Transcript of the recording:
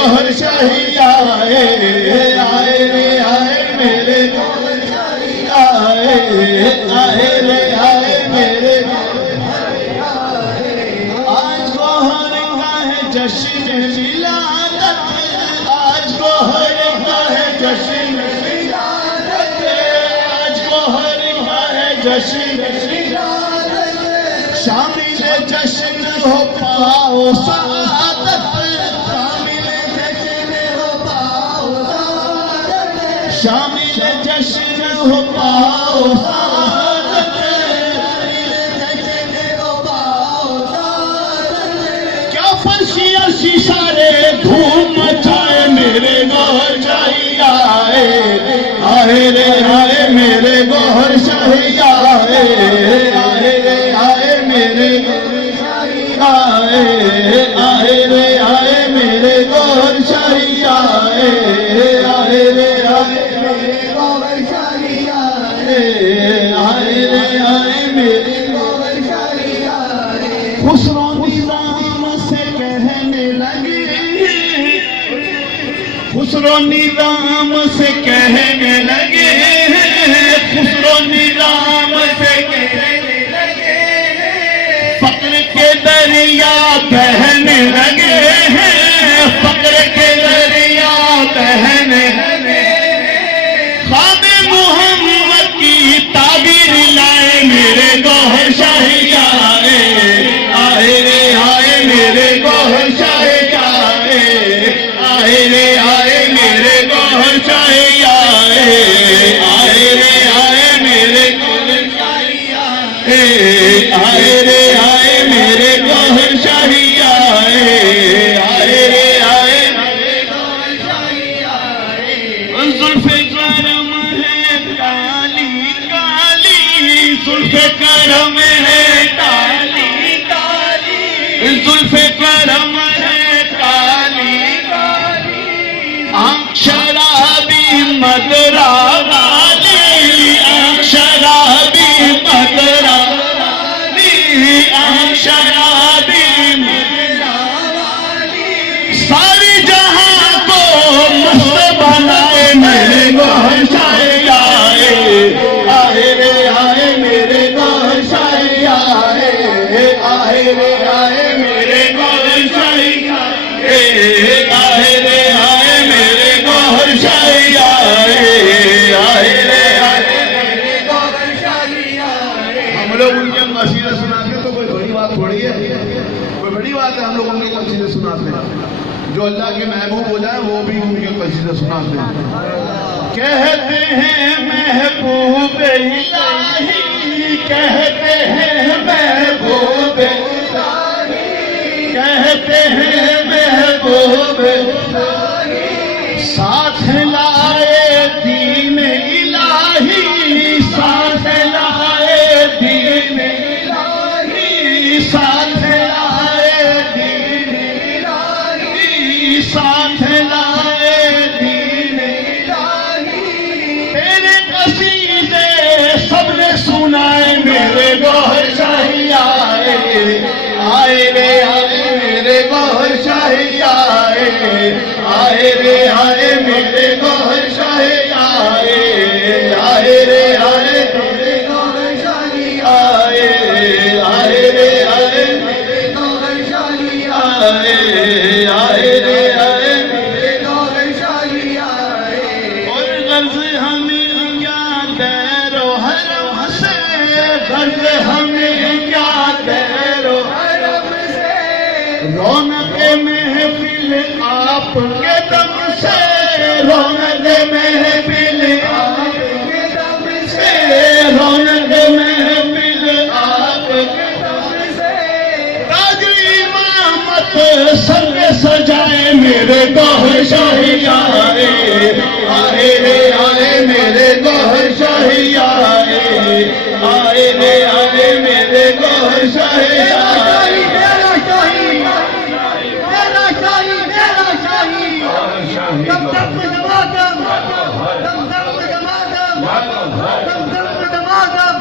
गौहर शाही आए, आए रे आए मेरे गौहर शाही आए, आए रे आए मेरे आज गौहर का है जश्न मिलादत, आज गौहर का है जश्न मिलादत, आज गौहर का है जश्न मिलादत, शामिल जश्न हो पाओ सआदत, शामिल जश्न हो पाओ सआदत, शामिल जश्न हो पाओ सआदत, शामिल जश्न हो पाओ सआदत। क्या फर्शी अर्शी सारे धूम मचाए मेरे गौहर शाही आए, आए रे आए मेरे गौहर शाही आए, आए रे आए मेरे गौहर शाही आए, आए रे आए मेरे गौहर शाही आए, आए रे आए मेरे गौहर शाही आए, आए रे आए मेरे गौहर शाही आए। खुसरो निजाम से कहने लगे, खुसरो निजाम से कहने लगे, खुसरो निजाम से कहने लगे, फक्र के दरिया बहने लगे हैं, फक्र के दरिया बहने लगे, ख्वाब मोहम्मद की ताबीर लाए मेरे गौहर शाही आए, आए रे आए मेरे गौहर शाही आए, आए रे आए मेरे गौहर शाही आए, आए रे आए मेरे गौहर शाही आए, आए रे आए मेरे गौहर शाही आए, आए रे आए मेरे गौहर शाही आए। जुल्फे करम है काली काली, जुल्फे करम है काली काली, जुल्फे करम है काली काली, आंख शराबी मदरा वाली, आंख शराबी मदरा वाली, आंख शराबी मदरा वाली, सारी जहां को मस्त बनाए मेरे गौहर शाही आए, आए रे आए मेरे गौहर शाही आए, आए रे आए मेरे गौहर शाही आए, आए रे आए मेरे गौहर शाही आए, आए रे आए मेरे गौहर शाही आए। हम लोग उनके कसीदे सुनाते तो कोई बड़ी बात थोड़ी है, कोई बड़ी बात है हम लोग उनके कसीदे सुनाते हैं। जो अल्लाह के महबूब हो जाए वो भी उनके कसीदे सुनाते हैं। कहते हैं महबूब इलाही, कहते हैं महबूब इलाही, कहते हैं महबूब इलाही, साथ लाए दीन इलाही, साथ लाए दीन इलाही, साथ लाए दीन इलाही, साथ लाए दीन इलाही, तेरे कसीदे सबने सुनाए मेरे गौहर शाही आए, आए रे आए मेरे गौहर शाही आए, आए रे आए मेरे गौहर शाही आए, आए रे आए मेरे गौहर शाही आए, आए रे आए मेरे गौहर शाही आए, आए रे आए मेरे गौहर शाही आए। और गर्ज हमें क्या दैरो हरम से, गर्ज हमें क्या दैरो हरम से, रौनक महफिल आपके दम से, रौनक महफिल आपके दम से, रौनक महफिल आपके दम से, ताज इमामत संग सजाए मेरे गौहर शाही आए, आए रे आए मेरे गौहर शाही आए, आए रे आए मेरे गौहर शाही आए। मेरा शाही, मेरा शाही, मेरा शाही, दम दम दमादम, दम दम दमादम, दम दम दमादम,